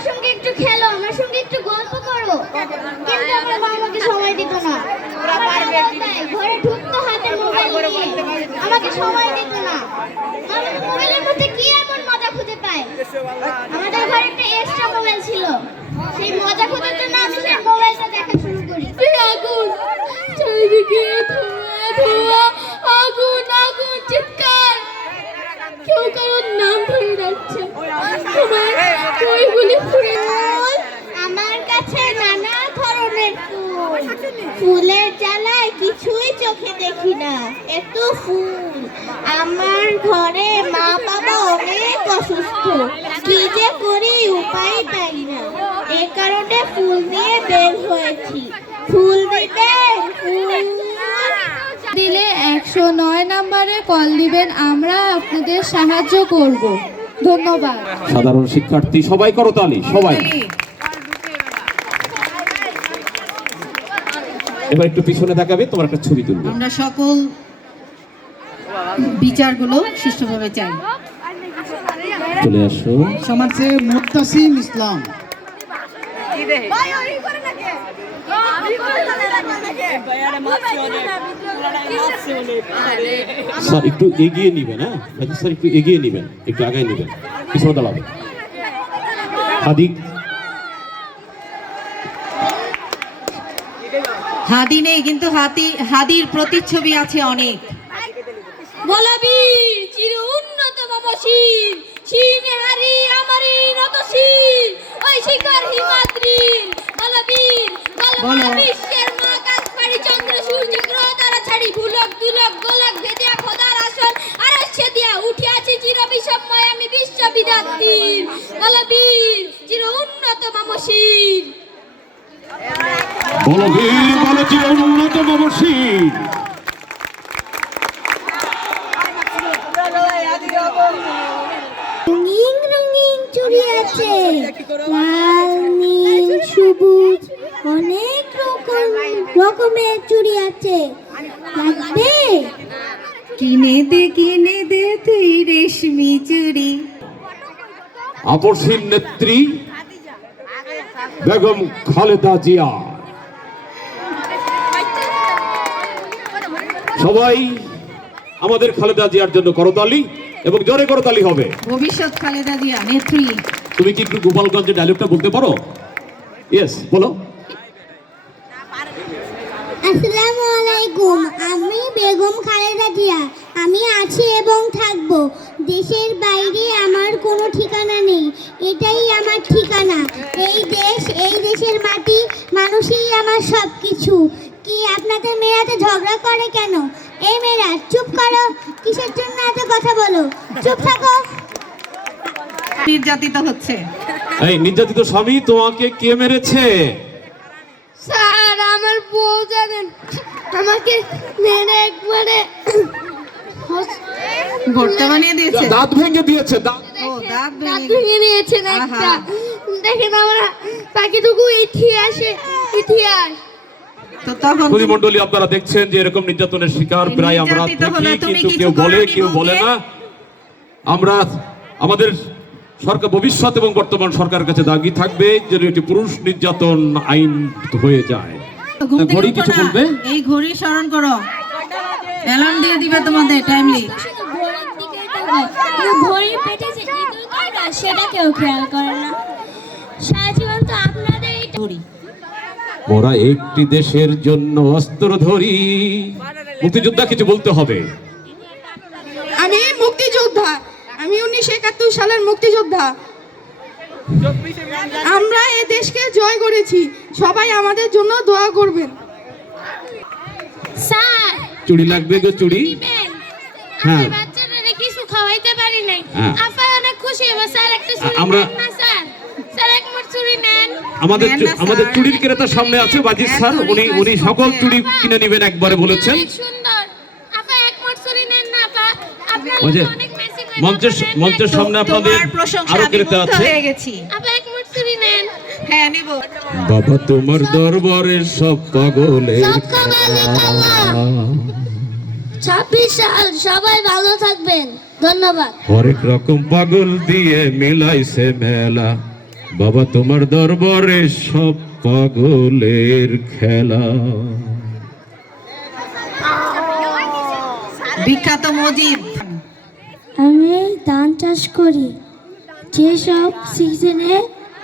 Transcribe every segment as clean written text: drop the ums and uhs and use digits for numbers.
আমার সঙ্গে একটু খেলো, আমার সঙ্গে একটু গল্প করো, কিন্তু আমার মা আমাকে সময় দিত না। ঘরে ঢুকতো হাতে মোবাইল নিয়ে, আমাকে সময় দিত না। আমার মোবাইলের মধ্যে কি এমন মজা খুঁজে পায়? আমাদের ঘরে একটা এক্সট্রা মোবাইল ছিল, সেই মজা খোঁজার জন্য আমি সেই মোবাইলটা দেখা শুরু করি। আগুন চারিদিকে, ধোঁয়া ধোঁয়া, আগুন আগুন, চিৎকার, কেউ কারোর নাম ধরে যাচ্ছে। তোমার ওইগুলি ফুলে, আমার কাছে নানা ধরনের ফুল, ফুলের জ্বালায় কিছুই চোখে দেখি না, এত ফুল। আমার ঘরে মা বাবা অনেক অসুস্থ, কি যে করি উপায় পাই না, এ কারণে ফুল নিয়ে বের হয়েছি। ফুল দিবেন? ফুল দিলে 109 নম্বরে কল দিবেন, আমরা আপনাদের সাহায্য করব। ধন্যবাদ। সাধারণ শিক্ষার্থী সবাই করতালি, সবাই। এবার একটু পিছনে তাকাবে, তোমার একটা ছবি তুলবো। আমরা সকল বিচারগুলো সুষ্ঠুভাবে চাই। চলে আসো। সমাজে মুত্তাসিম ইসলাম। স্যার একটু এগিয়ে নিবেন, হ্যাঁ স্যার একটু এগিয়ে নিবেন, একটু আগায় নিবেন, পিছনে দাঁড়াবেন। হাদি হাদি নেই, কিন্তু হাদির প্রতিচ্ছবি আছে অনেক। বলবীর চির উন্নত মমশীল, সিনহারি আমারি নতশীল, ওই শিখর হিমাদ্রির বলবীর, বলবীর বিশ্বের মহাকাশ পাড়ি, চন্দ্র সূর্য গ্রহ তারা ছাড়ি, ভুলক দুলক গোলক ভেদিয়া খোদার আসন আরশে দিয়া উঠিয়াছি চির বিস্ময় আমি বিশ্ববিদাত্রীর, বলবীর চির উন্নত মমশীল। বলবীর বলো চির উন্নত মমশীল। রঙিন রঙিন চুড়ি আছে, লাল নীল সবুজ, অনেক রকমের চুড়ি আছে, লাগবে? কিনে দে তুই রেশমি চুড়ি। আপসীন নেত্রী বেগম খালেদা জিয়া। সবাই আমাদের খালেদা জিয়ার জন্য করতালি, এবং জোরে করতালি হবে। ভবিষ্যৎ খালেদা জিয়া নেত্রী। তুমি কি একটু গোপালগঞ্জের ডায়লগটা বলতে পারো? ইয়েস, বলো। আসসালামু আলাইকুম, আমি বেগম খালেদা জিয়া। আমি আছি এবং থাকবো। দেশের বাইরে আমার কোনো ঠিকানা নেই, এটাই আমার ঠিকানা। এই দেশ, এই দেশের মাটি, মানুষই আমার সব কিছু। কি আপনাদের মেয়েরাতে ঝগড়া করে কেন? এই মেয়েরা চুপ করো, কিসের জন্য এত কথা বলো? চুপ থাকো। নির্যাতিত হচ্ছে। এই নির্যাতিত স্বামী তোমাকে কে মেরেছে? স্যার আমার বউ জানেন আমাকে মেরে একবারে ভর্তা বানিয়ে দিয়েছে। দাঁত ভেঙে দিয়েছে। ও দাঁত দাঁত ভেঙে ভেঙে নিয়েছেন একটা। আহা। দেখেন আমরা পাখিটুকু ইতিহাস তো তখন মন্ডলী আপনারা দেখছেন যে এরকম নির্যাতনের শিকার প্রায় আমরা নির্যাতিত হলে দেখি, তুমি কিন্তু কিছু কেউ বলে করনি কেউ বলে বউকে? না। আমরা আমাদের সরকার, ভবিষ্যৎ এবং বর্তমান সরকারের কাছে দাবি থাকবে যেন এটি পুরুষ নির্যাতন আইন হয়ে যায়। ঘুম থেকে ঘড়ি উঠো কিছু না। বলবে? এই ঘড়ি স্মরণ করো, অ্যালার্ম দিয়ে দিবে তোমাদের টাইমলি। ঘড়ির পেটে যে ইঁদুর কাটা, সেটা কেউ খেয়াল করে না। সারা জীবন তো আপনাদের ঘড়ি ওরা একটি দেশের জন্য অস্ত্র ধরি। মুক্তিযোদ্ধা কিছু বলতে হবে। আমি মুক্তিযোদ্ধা, আমি 1971 সালের মুক্তিযোদ্ধা। আমরা এই দেশকে জয় করেছি, সবাই আমাদের জন্য দোয়া করবেন। স্যার চুড়ি লাগবে গো, চুড়ি। হ্যাঁ, বাচ্চাদের কিছু খাওয়াইতে পারি নাই, হ্যাঁ। আপা অনেক খুশি হবে। স্যার একটা চুড়ি আমরা- নেন না স্যার, স্যার এক মোট চুড়ি নেন। আমাদের নেন না, আমাদের স্যার। চুড়ির ক্রেতার সামনে আছে বাজির এত স্যার, উনি request সকল করছে। চুড়ি কিনে নেবেন একবারে বলেছেন। অনেক সুন্দর, আপা এক মোট চুড়ি নেন না আপা, আপনার ওই যে অনেক ম্যাচিং মঞ্চের সামনে আপনাদের তোমার প্রশংসা আরো আমি ক্রেতা মুগ্ধ আছে। হয়ে গেছি। আপা এক মোট চুড়ি নেন। হ্যাঁ নিব। বাবা তোমার দরবারে সব পাগলের সব পাগলের খেলা। 26 সাল, সবাই ভালো থাকবেন, ধন্যবাদ। হরেক রকম পাগল দিয়ে মিলাইছে মেলা। বাবা তোমার দরবারে সব পাগলের খেলা। বিখ্যাত মজিদ। আমি ধান চাষ করি, যেসব সিজনে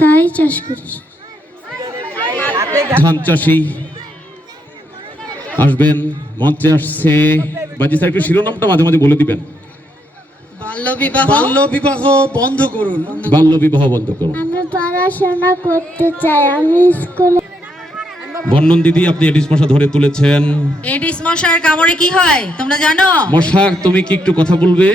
তাই চাষ করি। ধান চাষি আসবেন, মঞ্চে আসছে। বাজি স্যার একটু শিরোনামটা মাঝে মাঝে বলে দিবেন। বাল্য বিবাহ বন্ধ করুন। বাল্য বিবাহ বন্ধ করুন। আমি পড়াশোনা করতে চাই, আমি স্কুলে। বর্ণন দিদি, আপনি এডিস মশা ধরে তুলেছেন। এডিস মশার কামড়ে কি হয় তোমরা জানো? মশা, তুমি কি একটু কথা বলবে?